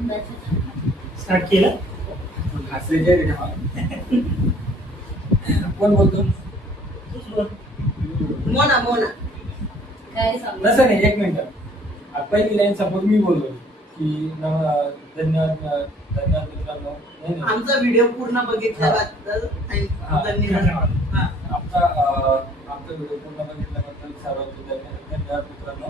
Start केलं. कोण बोलतो? मोना मोना काय सांगू? नसं नाही, एक मिनिट. पहिली लाईन सपोज मी बोललो की धन्यवाद धन्यवाद मित्रांनो. नाही, नाही. आमचा व्हिडिओ पूर्ण बघितल्याबद्दल धन्यवाद. हा. आमचा व्हिडिओ पूर्ण बघितल्याबद्दल सर्वांचे धन्यवाद मित्रांनो.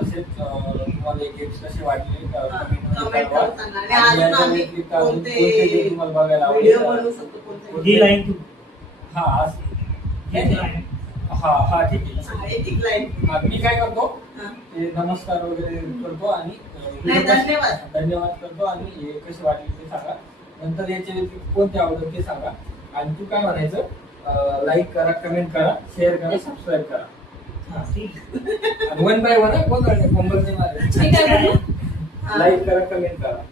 तसेच तुम्हाला एक कसे वाटले कमेंट करून सांगा. आणि अजून आम्ही कोणते तुम्हाला बघायला व्हिडिओ आवडेल. बनवू शकतो कोणते. ही लाईन तू हा हा हा ठीक आहे. एक लाईन. मी काय करतो हा. ते नमस्कार वगैरे करतो आणि नाही, धन्यवाद करतो आणि हे कसे वाटले ते सांगा. नंतर याचे व्यतिरिक्त कोणते आवडत ते सांगा. आणि तू काय म्हणायचं, लाईक करा, कमेंट करा, शेअर करा, सबस्क्राईब करा. हा ठीक. आणि वन बाय वन कोण कंबर नाही मी काय मारे. बोलू? लाईक करा, कमेंट करा.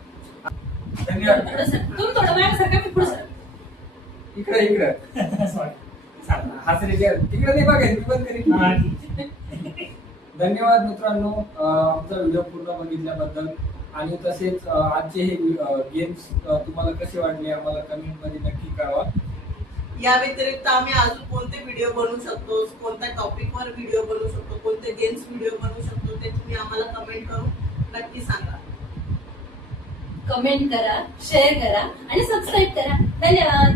धन्यवाद. तुम्ही थोडं माझ्यासारखं मी पुढे सर. इकडे हसरे तिकडे नाही बघायचं, पण हा, तरी धन्यवाद मित्रांनो आमचा व्हिडिओ पूर्ण बघितल्याबद्दल. आणि तसेच आजचे हे गेम्स तुम्हाला कसे वाटले आम्हाला कमेंट मध्ये नक्की कळवा. या व्यतिरिक्त आम्ही अजून कोणते व्हिडिओ बनवू शकतो, कोणत्या टॉपिकवर व्हिडिओ बनवू शकतो, कोणते गेम्स व्हिडिओ बनवू शकतो ते तुम्ही आम्हाला कमेंट करून नक्की सांगा. कमेंट करा, शेअर करा आणि सबस्क्राईब करा. धन्यवाद.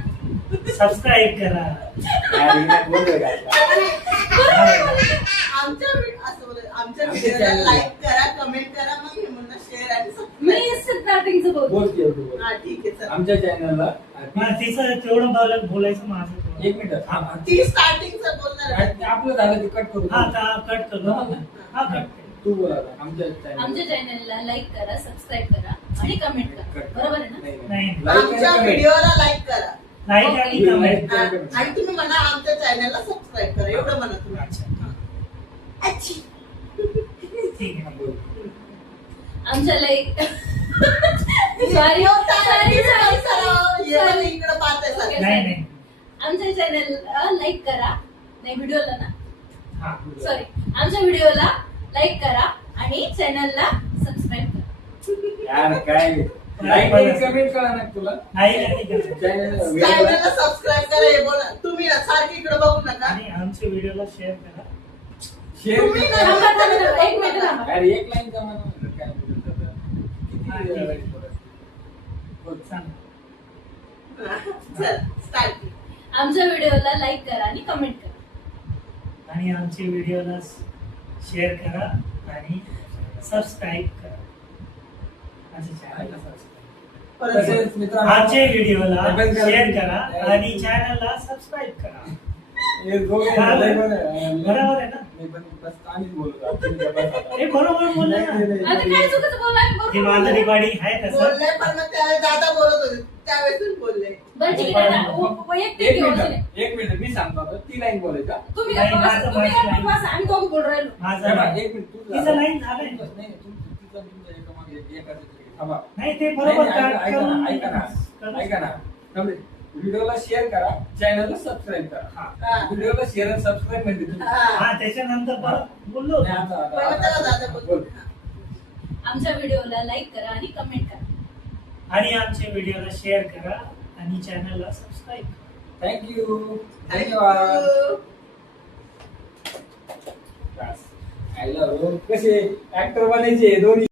सबस्क्राईब करा. आमच्या व्हिडिओला लाईक करा, कमेंट करा, मग हे म्हणणं शेअर आणि मी सबस्क्राईब. स्टार्टिंगचं बोलतो. हा ठीक आहे. चला. आमच्या चॅनलला तिचं तेवढं बोलायचं माझं. एक मिनिट ती स्टार्टिंगचं बोलणार आहे. आपलं झालं ते कट करू. हा कट करतो. हा कट. तू बोला आमच्या आमच्या चॅनलला लाईक करा, सबस्क्राईब करा आणि कमेंट करा. बरोबर आहे ना? नाही. आमच्या व्हिडिओला लाईक करा. लाईक आणि कमेंट. आणि तुम्ही म्हणा आमच्या चॅनलला सबस्क्राईब करा. एवढं म्हणा तुम्ही. अच्छी. ठीक आहे. आमच्या लाईक सॉरी सॉरी इकडे पाहताय. नाही. आमच्या चॅनलला लाईक करा. नाही, व्हिडिओला ना, हा. सॉरी, आमच्या व्हिडिओला लाईक करा आणि चॅनलला सबस्क्राईब करा. यार काय लाईक कमेंट करा ना तुला. नाही. चॅनलला सबस्क्राईब करा. हे बोला तुम्ही सारखी इकडे बघू नका. आणि आमच्या व्हिडिओला शेअर करा. शेअर तुम्ही करा. थांबा, एक मिनिट थांबा. अरे एक लाईन जमा काय चल स्टार्ट. आमच्या व्हिडिओला लाईक करा आणि कमेंट करा. आणि आमच्या व्हिडिओला शेअर करा आणि सबस्क्राईब करा. आमच्या चॅनलला सबस्क्राईब. तसेच मित्रांनो आमच्या व्हिडिओला बंद करा. शेअर करा आणि चॅनलला सबस्क्राईब करा. हे दोघे लय बरं आहे. बरोबर आहे ना? नाही पण बस आम्हीच बोलतो. हे बरोबर बोलले ना. आता काय चुकीचं बोलला? ही माझं रिकॉर्डिंग आहे तसं. बोलले पण मग त्यावेळेस दादा बोलत होते त्यावेळेस बोलले. बरं ठीक आहे ना. वैयक्तिक घेऊ नये. एक मिनिट मी सांगतो आता ती लाईन बोलायचा. तुम्ही नाही, गप्पा बसा. माझं तुम्ही माझं गप्पा बसा. आम्ही दोघं बोल राहिलो. माझं एक मिनिट तिचं लाईन झालंय. नाही तुमच्या एका मागे एका थांबा. नाही ते बरोबर ऐका ना व्हिडिओला शेअर करा, चॅनलला सबस्क्राईब करा. व्हिडिओला शेअर आणि सबस्क्राईब म्हणजे तुम्ही. हा त्याच्यानंतर परत बोललो. नाही, आता बोल. आमच्या व्हिडिओला लाईक करा आणि कमेंट करा. आणि आमच्या व्हिडिओला शेअर करा आणि चॅनलला सबस्क्राईब करा. थँक्यू. धन्यवाद. कसे ऍक्टर बनायचे दोन्ही.